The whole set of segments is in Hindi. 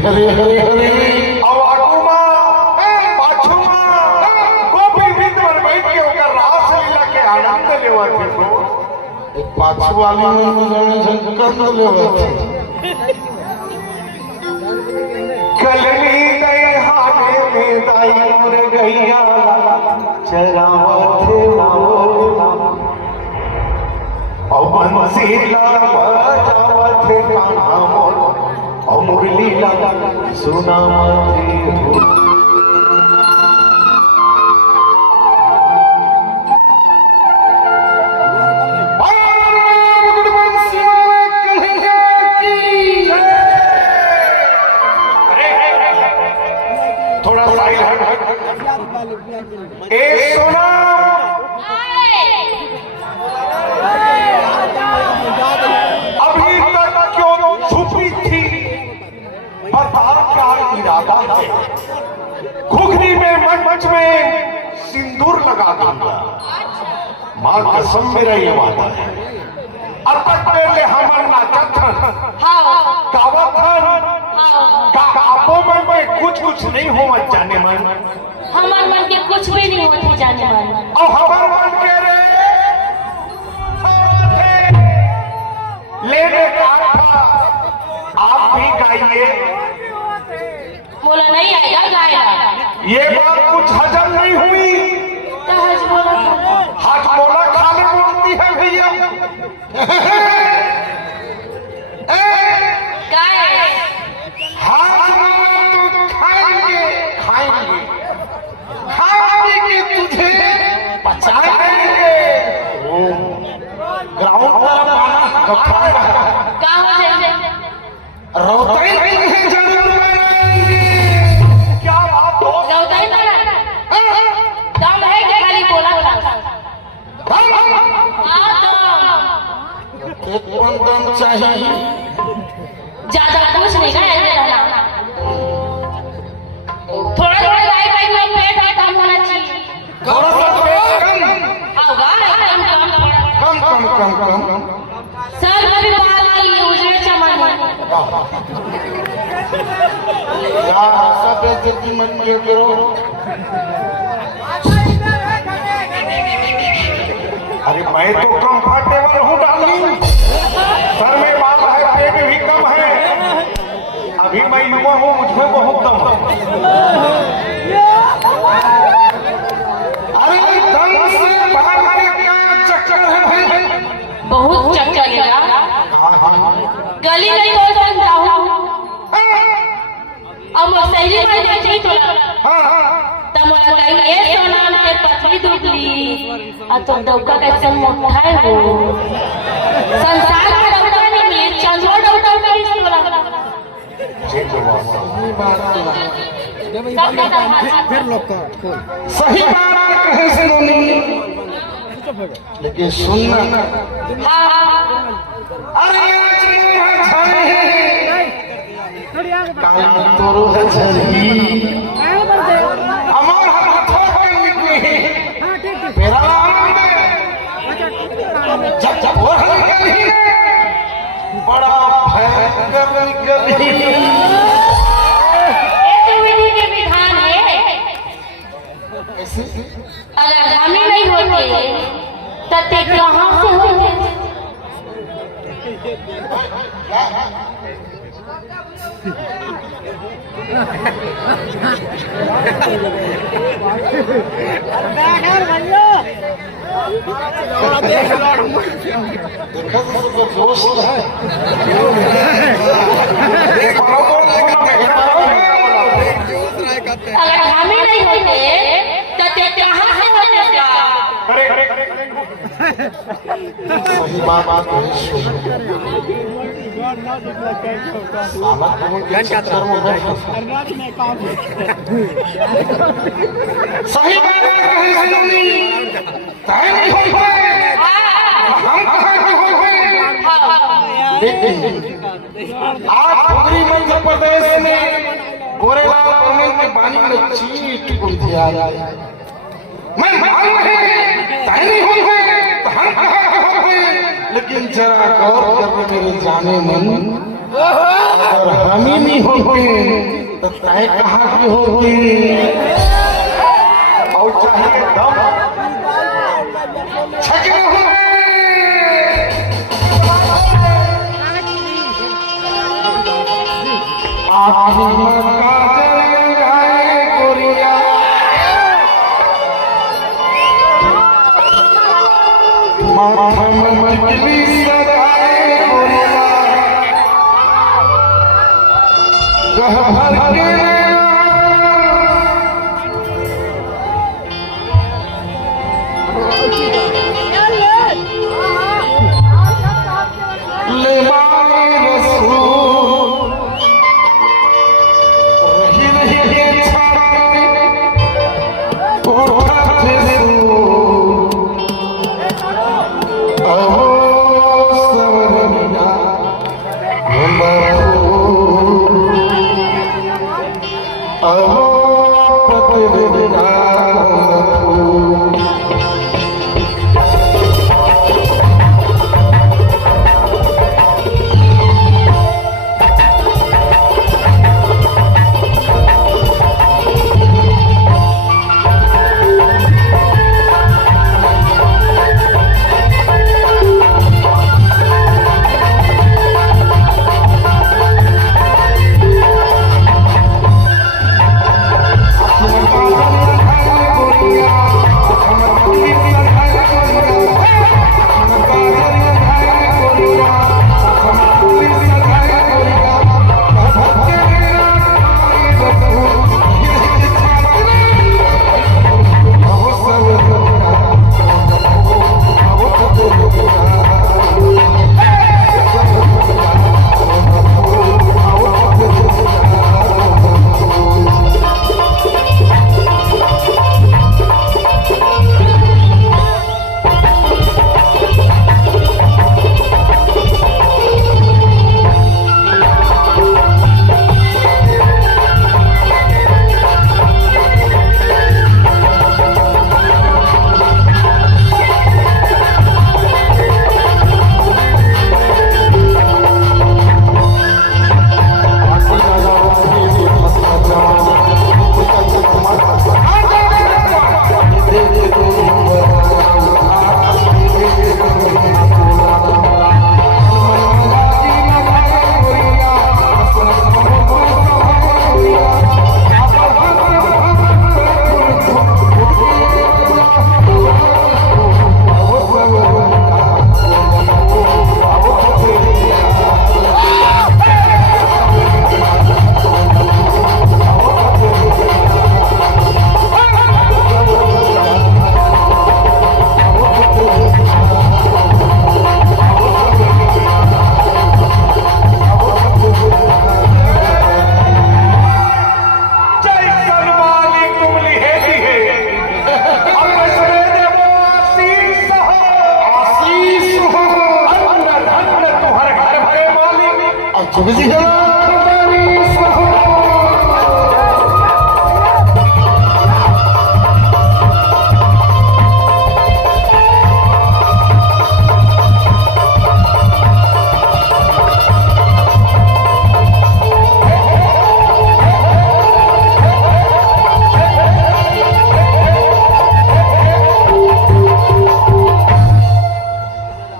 हरे हरे हरे और आगुमा पाछुमा गोपी वृंद पर बैठ के ओकर रास लीला के आनंद लेवत है को एक पाछू वाली में जाने संकल्प लेवत कलमी गए हाथे में दाई और गैया चरावत और बंसीला बजावत कान्हा मोर और मुरली लगा सुनावते हो थोड़ा साइड हट ए सोना अभी तक क्यों छुपी थी क्या इरादा है घुघरी में मंच में सिंदूर लगा दूंगा मां कसम मेरा ये वादा है अब तक पहले हमर नाचथन गावथन आपो में कुछ नहीं हो जाने मन हमार मन के कुछ भी नहीं होती जाने मन और हमार मन के रे लेने का था आप भी गाइए बोला नहीं आएगा गाएगा ये बात कुछ हजम नहीं हुई हज बोला हाथ बोला खाली बोलती है भैया गाए हाथ तो खाएंगे खाएंगे खाएंगे कि तुझे बचाएंगे ग्राउंड का पाना कहाँ हो जाए रोते नहीं जरूर क्या बात हो रौदाई मारा दम है कि खाली बोला एक बंदन चाहिए ज्यादा कुछ नहीं खाया थोड़ा थोड़ा गाय गाय में पेट कम होना चाहिए थोड़ा सा पेट कम होगा कम सर कभी बाल की उजड़े चमन यार सब बेइज्जती मत किया करो अरे मैं तो कंफर्टेबल हूँ डार्लिंग सर में बाल है पेट भी कम है अभी मैं युवा हूँ मुझमें बहुत दम अरे दम से बाहर के क्या चक्कर है भाई बहुत चक्कर है गली नहीं तो जानता हूँ अब सही में नहीं तो तमोला कहीं ये सोना के पत्नी दुबली आ तो डौका कैसे मोटा है वो संसार में डौका नहीं मिले चंदवा डौका का इसको लगा फिर लोग सही बात कहे से नहीं लेकिन सुनना अरे कान तोरो है झरी हमार हाथों पे निकली मेरा नाम है जब वो बड़ा भयंकर गली। ये तो विधि के विधान है। अगर हम ही नहीं होते तो ते कहाँ से होते? दोस्त है अगर हम ही नहीं होते तो ते कहाँ से होते जा? सही बात है। सही आप पूरी मध्य प्रदेश में गोरेलाल कमेंट के पानी में चीट को दिया मैं मालूम है नहीं हुई है तो हम लेकिन जरा गौर करने मेरे जाने मन अगर हम ही नहीं होते तो तय कहाँ की होगी और चाहिए दम छके हुए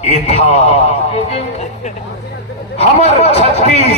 ये था हमर 36